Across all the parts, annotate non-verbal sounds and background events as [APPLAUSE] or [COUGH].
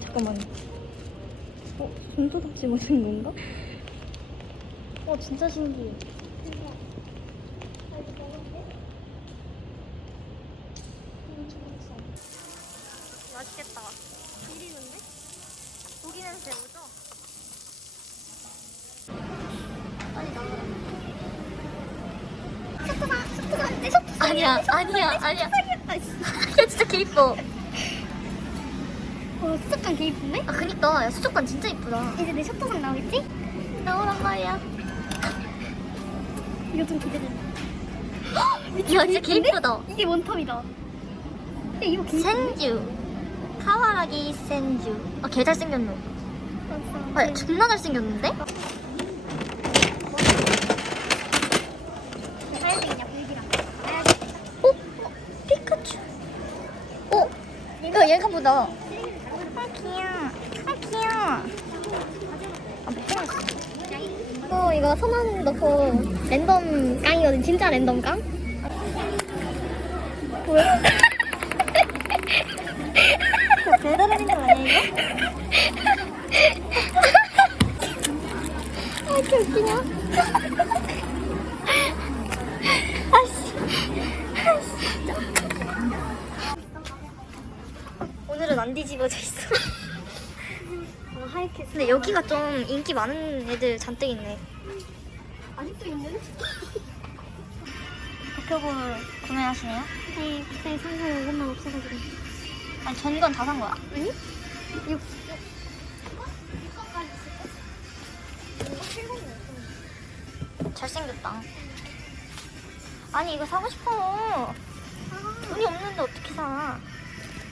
잠깐만요. 어? 손소독지 묻은 건가? 어 진짜 신기해. 맛있겠다. 비리는데? 고기 냄새 오죠? 빨리 나와. 속도 가 속도 가 내 속도 아니야, 아니야, 아니야. 야, [LAUGHS] 진짜 개 이뻐. 와 수족관 개 이쁜데? 아, 그니까. 야, 수족관 진짜 이쁘다. 이제 내 셔터상 나오겠지? 나오란 말이야. 이거 좀 기대된다 야, 진짜 개 이쁘다. 이게 원탑이다 야 이거 개 센주. 카와라기 센주. 아, 개 잘생겼노. 아, 야, 존나 잘생겼는데? 하얀색이냐 불기랑 어? 어? 피카츄. 어? 야, 얘가 보다. 아 귀여워 아 귀여워 아, 못생겼어. 어, 이거 선원 넣고 랜덤 깡이거든. 진짜 랜덤 깡? 뭐야? 배달하는 거 아니야 이거? 아, 이렇게 웃기냐? 아씨. 오늘은 안 뒤집어져 있어. 아 근데 여기가 좀 인기 많은 애들 잔뜩 있네. 아직도 있는? [LAUGHS] 도쿄볼 구매하시네요? 아니 그때 상상에 이것만 없어가지고 아니, 전건 다 산 거야. 아니? 이거 잘생겼다. 아니, 이거 사고 싶어. 돈이 없는데 어떻게 사?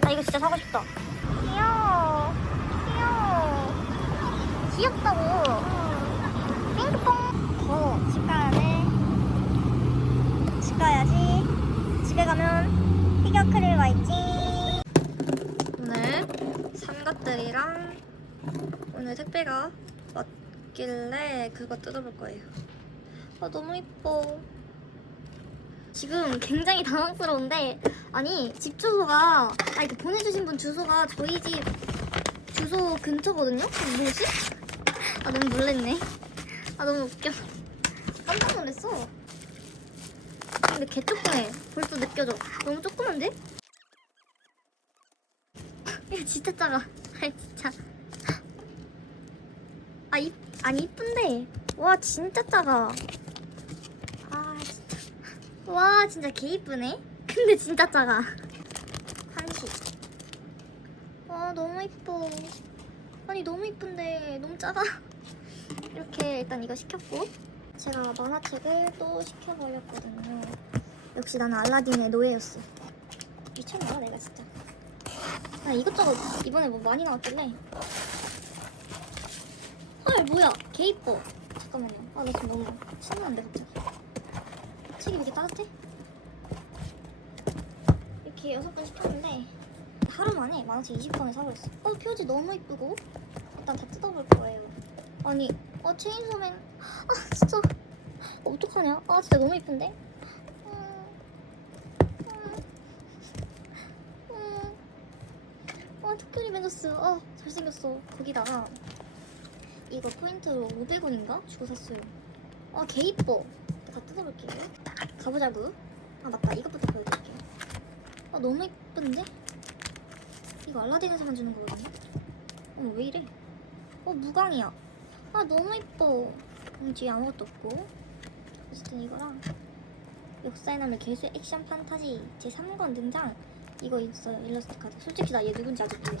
나 이거 진짜 사고 싶다. 귀여워. 귀여워. 귀엽다고. 핑크퐁. 더. 집 가야 돼. 집 가야지. 집에 가면 피겨크릴 와 있지. 오늘 삼각들이랑 오늘 택배가 왔길래 그거 뜯어볼 거예요. 아 너무 이뻐. 지금 굉장히 당황스러운데 아니 집 주소가 아 이거 보내주신 분 주소가 저희 집 주소 근처거든요. 뭐지? 아 너무 놀랬네. 아 너무 웃겨. 깜짝 놀랐어. 근데 개 조그매. 벌써 느껴져. 너무 조그만데? 이거 진짜 작아. 아니 진짜. 아, 이, 아니 이쁜데. 와 진짜 작아. 아 진짜. 와 진짜 개 이쁘네. 근데 진짜 작아. 한식. 와 너무 이뻐. 아니 너무 이쁜데 너무 작아. 이렇게 일단 이거 시켰고 제가 만화책을 또 시켜버렸거든요. 역시 나는 알라딘의 노예였어. 미쳤나 내가 진짜. 나 이것저것 이번에 뭐 많이 나왔길래 헐 뭐야 개 이뻐 잠깐만요 아 나 지금 너무 신나는데 갑자기 책이 왜 이렇게 따뜻해? 이렇게 여섯 권 시켰는데 하루 만에 만원치 20권을 사버렸어 어 표지 너무 이쁘고 일단 다 뜯어볼 거예요 아니 어 체인소맨. 아 진짜. 어, 어떡하냐? 아 진짜 너무 이쁜데? 음, 음, 음. 아 특별히 벤져스 아 잘생겼어. 거기다가 이거 포인트로 500원인가? 주고 샀어요. 아 개 이뻐. 다 뜯어볼게요. 가보자구. 아 맞다. 이것부터 보여드릴게요. 아 너무 이쁜데? 이거 알라딘에서만 주는 거거든요? 어머 왜 이래? 어 무광이야 아 너무 이뻐. 음, 뒤에 아무것도 없고. 어쨌든 이거랑 역사의 나물 개수 액션 판타지 제3권 등장. 이거 있어요 일러스트 카드. 솔직히 나 얘 누군지 아직 몰라.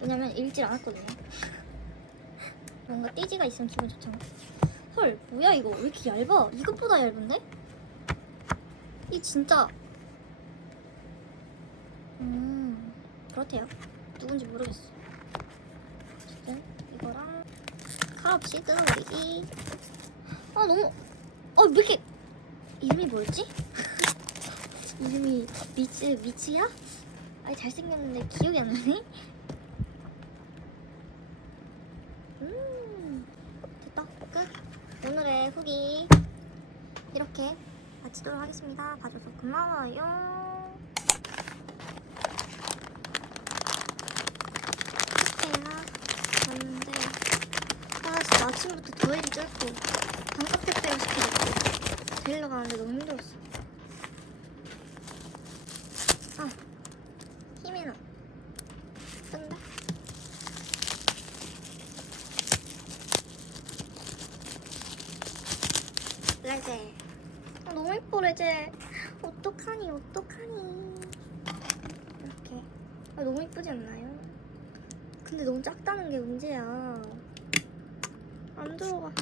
왜냐면 읽질 않았거든요. [LAUGHS] 뭔가 띠지가 있으면 기분 좋잖아. 헐 뭐야 이거? 왜 이렇게 얇아? 이것보다 얇은데? 이 진짜. 음 그렇대요. 누군지 모르겠어 어쨌든 이거랑 칼 없이 뜯어버리기 아 너무 어왜 이렇게 이름이 뭐였지? [LAUGHS] 이름이 미츠 미츠야? 아니 잘생겼는데 기억이 안 나네. [LAUGHS] 음 됐다 끝. 오늘의 후기 이렇게 마치도록 하겠습니다. 봐줘서 고마워요. 왔는데 아 아침부터 더위도 쩔고 반값 택배를 시켜줬고 데리러 가는데 너무 힘들었어. 아 힘이 나. 뜬다. 레제. 아, 너무 예뻐 레제. 어떡하니 어떡하니. 이렇게. 아, 너무 예쁘지 않나요? 근데 너무 작다는 게 문제야 안 들어가.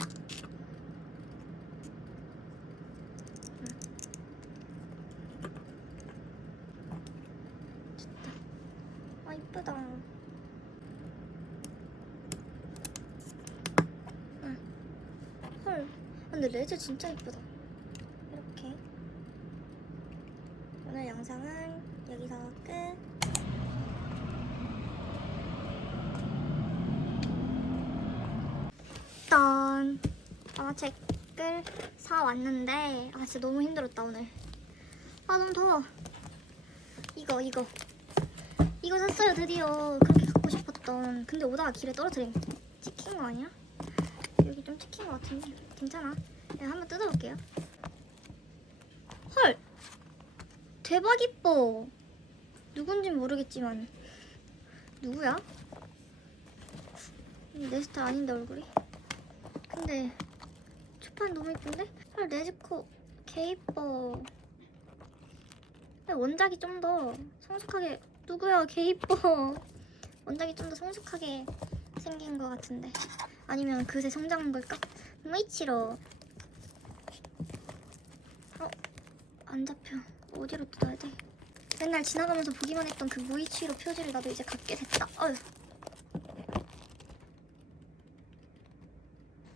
응. 됐다 아 이쁘다. 응. 헐. 근데 레즈 진짜 이쁘다. 이렇게. 오늘 영상은 여기서 끝 짠 만화 책을 사왔는데 아 진짜 너무 힘들었다 오늘. 아 너무 더워. 이거 이거. 이거 샀어요 드디어. 그렇게 갖고 싶었던. 근데 오다가 길에 떨어뜨림 찍힌 거 아니야? 여기 좀 찍힌 거 같은데. 괜찮아. 내가 한번 뜯어볼게요. 헐! 대박 이뻐. 누군진 모르겠지만. 누구야? 내 스타일 아닌데 얼굴이? 근데 초판 너무 이쁜데? 헐 네즈코 개 이뻐 원작이 좀 더 성숙하게 누구야 개 이뻐 [LAUGHS] 원작이 좀 더 성숙하게 생긴 것 같은데 아니면 그새 성장한 걸까? 무이치로 어? 안 잡혀 어디로 뜯어야 돼? 맨날 지나가면서 보기만 했던 그 무이치로 표지를 나도 이제 갖게 됐다 어휴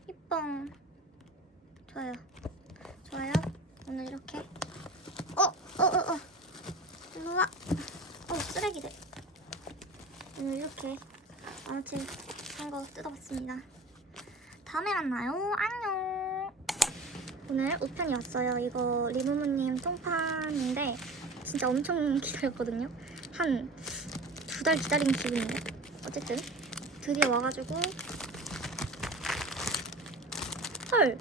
이뻐 좋아요 좋아요 오늘 이렇게 어! 어! 어! 어! 일로 와! 어 쓰레기들 오늘 이렇게 아무튼 한거 뜯어봤습니다 다음에 만나요 안녕 오늘 5편이 왔어요 이거 리무무님 통판인데 진짜 엄청 [LAUGHS] 기다렸거든요 한 두 달 기다린 기분인데 어쨌든 드디어 와가지고 헐.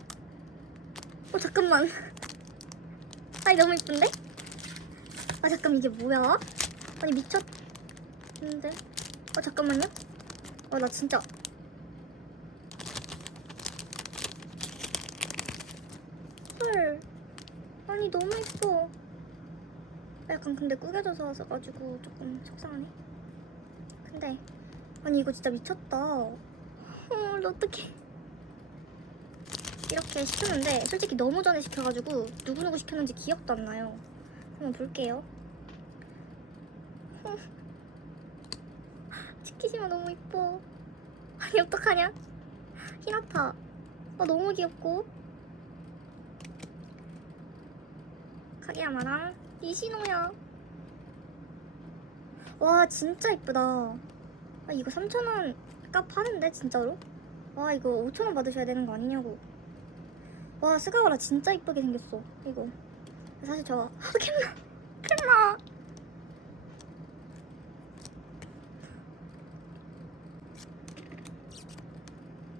어 잠깐만. [LAUGHS] 아니 너무 이쁜데? 아 잠깐 이게 뭐야? 아니 미쳤는데? 어 잠깐만요. 아 나 진짜. 헐. 아니 너무 이뻐. 약간 근데 구겨져서 와가지고 조금 속상하네. 근데 아니 이거 진짜 미쳤다. 어 어떡해. 이렇게 시켰는데 솔직히 너무 전에 시켜가지고 누구누구 시켰는지 기억도 안 나요. 한번 볼게요. 어. 시키지만 너무 이뻐. 아니 어떡하냐? 히나타. 아 너무 귀엽고. 카게야마랑 이시노야. 와 진짜 이쁘다. 아 이거 3,000원 값 하는데 진짜로? 와 이거 5,000원 받으셔야 되는 거 아니냐고. 와 스가와라 진짜 이쁘게 생겼어 이거 사실 저 아, 캔나 캔나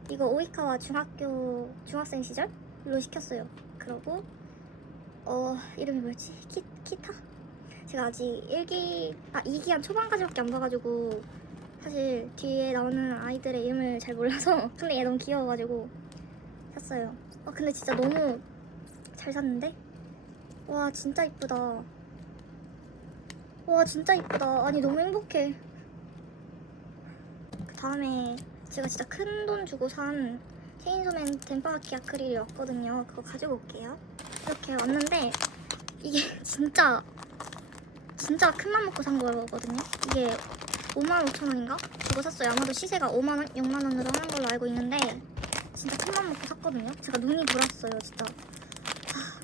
이거 오이카와 중학교 중학생 시절로 시켰어요. 그러고 어 이름이 뭐였지? 키, 키타? 제가 아직 1기 아 2기 한 초반까지밖에 안 봐가지고 사실 뒤에 나오는 아이들의 이름을 잘 몰라서 [LAUGHS] 근데 얘 너무 귀여워가지고 샀어요. 아 근데 진짜 너무 잘 샀는데? 와 진짜 이쁘다. 와 진짜 이쁘다. 아니 너무 행복해. 그 다음에 제가 진짜 큰 돈 주고 산 체인소맨 덴파하키 아크릴이 왔거든요 그거 가지고 올게요 이렇게 왔는데 이게 [LAUGHS] 진짜 진짜 큰맘 먹고 산 거거든요 이게 5만 5천 원인가? 그거 샀어요 아마도 시세가 5만 원, 6만 원으로 하는 걸로 알고 있는데 진짜 큰맘 먹고 샀거든요. 제가 눈이 돌았어요, 진짜. 아.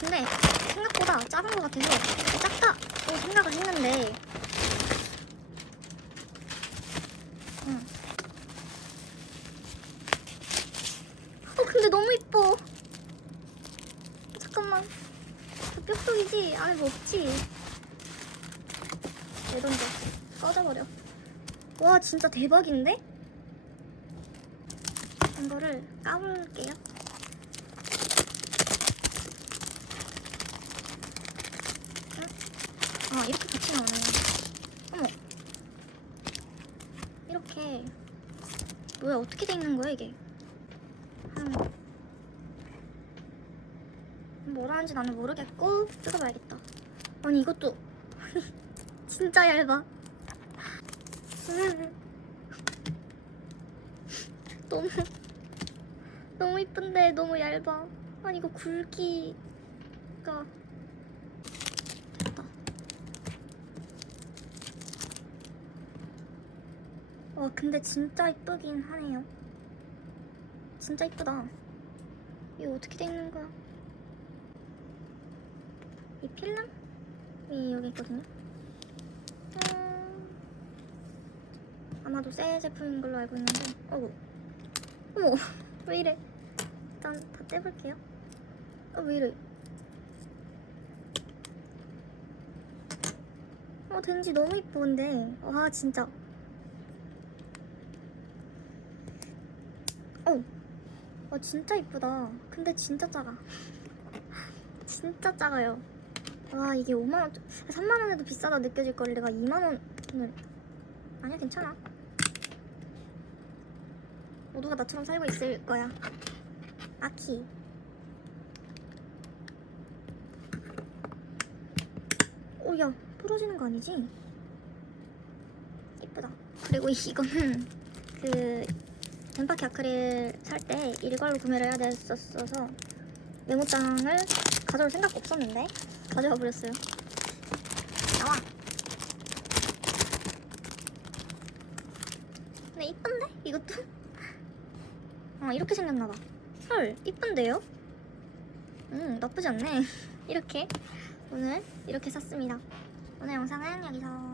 근데 생각보다 작은 것 같아서 작다고 생각을 했는데. 응. 어 근데 너무 이뻐. 잠깐만. 그 아니지? 안에 뭐 없지? 내던져. 꺼져버려. 와 진짜 대박인데? 이거를 까볼게요 응? 아 이렇게 같이 나오네. 어머. 이렇게. 뭐야 어떻게 돼 있는 거야 이게? 한 뭐라 하는지 나는 모르겠고 뜯어봐야겠다. 아니 이것도. [LAUGHS] 진짜 얇아. [LAUGHS] 너무 너무 이쁜데 너무 얇아. 아니 이거 굵기가 와 근데 진짜 이쁘긴 하네요. 진짜 이쁘다. 이거 어떻게 돼 있는 거야? 이 필름이 여기 있거든요. 음, 아마도 새 제품인 걸로 알고 있는데. 어머 어머 [LAUGHS] 왜 이래? 일단 다 떼볼게요. 어 왜 이래? 어 된지 너무 이쁜데. 와 진짜 어, 와 진짜 이쁘다. 근데 진짜 작아. 진짜 작아요. 와 이게 5만원 3만원에도 비싸다 느껴질 걸 내가 2만원을. 아니야 괜찮아. 모두가 나처럼 살고 있을 거야. 아키. 오야 부러지는 거 아니지? 이쁘다. 그리고 이거는 그 덴파키 아크릴 살 때 일괄로 구매를 해야 됐었어서 메모장을 가져올 생각 없었는데 가져와 버렸어요 나와 근데 이쁜데? 이것도? 아 이렇게 생겼나봐 헐 이쁜데요? 음 나쁘지 않네 [LAUGHS] 이렇게 오늘 이렇게 샀습니다 오늘 영상은 여기서 끝